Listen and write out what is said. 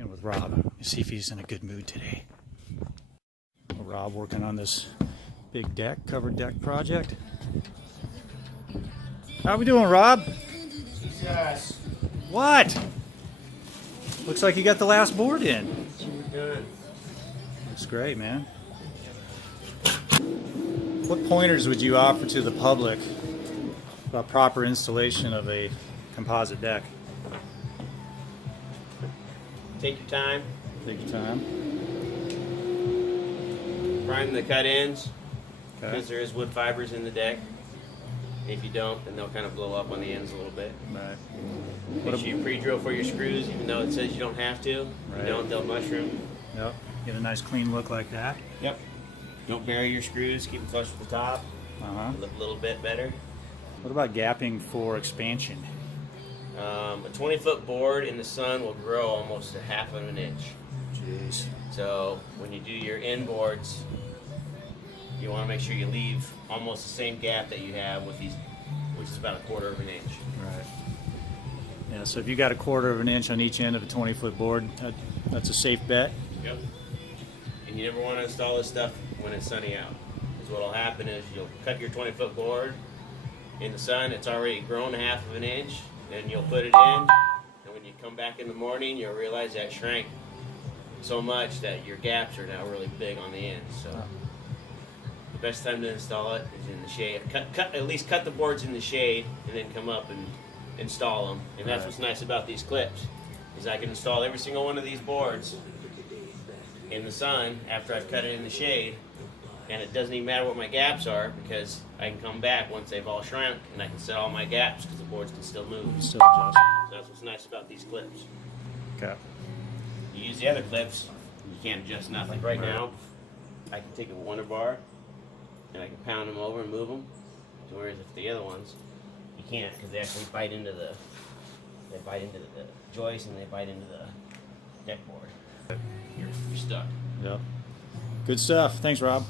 And with Rob, see if he's in a good mood today. Well, Rob working on this big deck, covered deck project. How we doing, Rob? Yes. What? Looks like you got the last board in. Good. Looks great, man. What pointers would you offer to the public about proper installation of a composite deck? Take your time. Take your time. Prime the cut ends Okay. because there is wood fibers in the deck. If you don't, then they'll kind of blow up on the ends a little bit. Right. Make sure you pre-drill for your screws, even though it says you don't have to. If Right. you don't, they'll mushroom. Yep. Get a nice clean look like that. Yep. Don't bury your screws. Keep them flush with the top. Look a little bit better. What about gapping for expansion? A 20-foot board in the sun will grow almost a half of an inch. Jeez. So when you do your end boards, you want to make sure you leave almost the same gap that you have with these, which is about a quarter of an inch. Right. Yeah, so if you got a quarter of an inch on each end of a 20-foot board, that's a safe bet. Yep. And you never want to install this stuff when it's sunny out. Because what will happen is you'll cut your 20-foot board in the sun, it's already grown a half of an inch, then you'll put it in, and when you come back in the morning, you'll realize that shrank so much that your gaps are now really big on the ends. So the best time to install it is in the shade. At least cut the boards in the shade, and then come up and install them. And that's what's nice about these clips, is I can install every single one of these boards in the sun after I've cut it in the shade, and it doesn't even matter what my gaps are because I can come back once they've all shrunk and I can set all my gaps because the boards can still move. Still adjust. So that's what's nice about these clips. Okay. You use the other clips, you can't adjust nothing. Like right now, I can take a wonder bar and I can pound them over and move them. Whereas if the other ones, you can't because they actually bite into the joist and they bite into the deck board. You're stuck. Yep. Good stuff. Thanks, Rob.